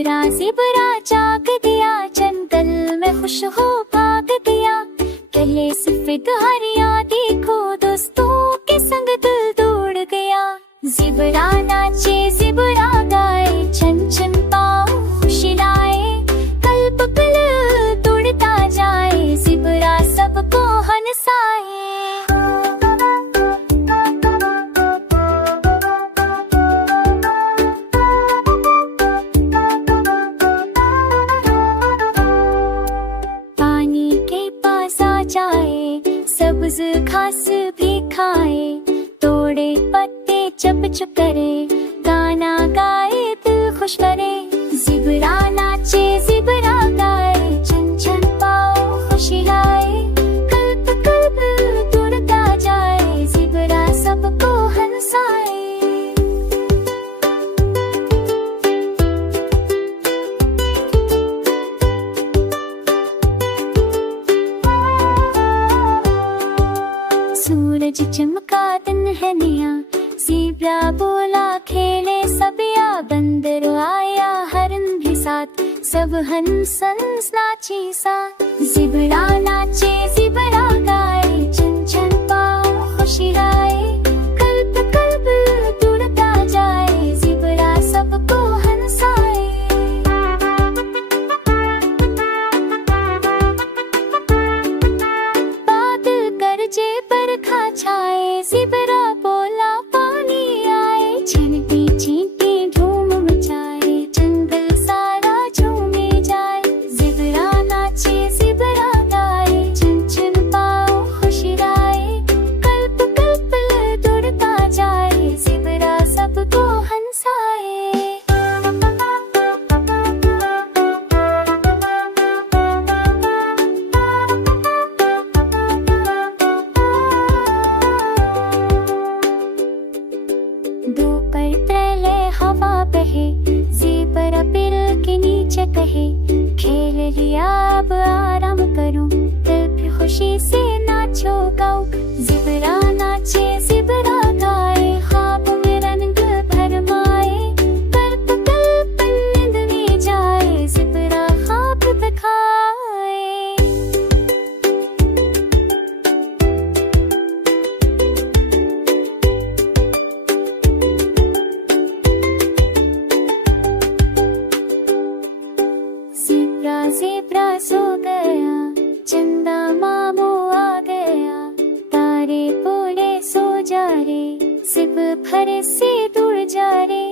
जिबरा जिबरा जाग गया, जंगल में खुश हो भाग गया। गले सफेद हरिया देखो, दोस्तों के संग दिल दौड़ गया। जिबरा नाचे जिबरा गाए, छन छन पाँव खुशी लाए। कल पल तोड़ता जाए, जिबरा सबको हंसाए। सब्ज घास भी खाए, तोड़े पत्ते चप चुप करे। गाना गाए दिल खुश करे, जिबरा नाचे जिबरा गाए। छन छन पाँव खुशी लाए, कल्प कल्प तोड़ता जाए। जिबरा सबको हंसाए। सूरज चमका दिन है नया, ज़ेबरा बोला खेले सबिया। बंदर आया हरन भी साथ, सब हंस हंस नाचे साथ। ज़ेबरा नाचे ज़ेबरा गाए, छन छन पाँव खुशी लाए। कल्प कल्प तोड़ता जाए, ज़ेबरा सबको हंसाए। बादल गरजे बरखा छाए, ज़ेबरा बोला पानी आए। छींटे छींटे धूम मचाए, जंगल सारा झूमे जाए। ज़ेबरा नाचे ज़ेबरा गाए, छन छन पाँव खुशी लाए। कल्प कल्प तोड़ता जाए, ज़ेबरा सबको हंसाए। दोपहर प्रलय हवा बहे, ज़ेबरा पेड़ के नीचे कहे। खेल लिया अब आराम करूं, दिल भी खुशी से नाचो गाओ। ज़ेबरा नाचे ज़ेबरा गाए, ख्वाब में रंग भरमाए। कल्प कल्प नींद में जाए, ज़ेबरा ख्वाब दिखाए। ज़ेबरा सो गया, चंदा मामू आ गया। तारे बोले सो जा रे, सिप भरे से दूर जा रे।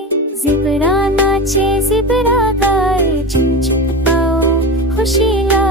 ज़ेबरा नाचे ज़ेबरा गाए, छन छन पाँव खुशी लाए।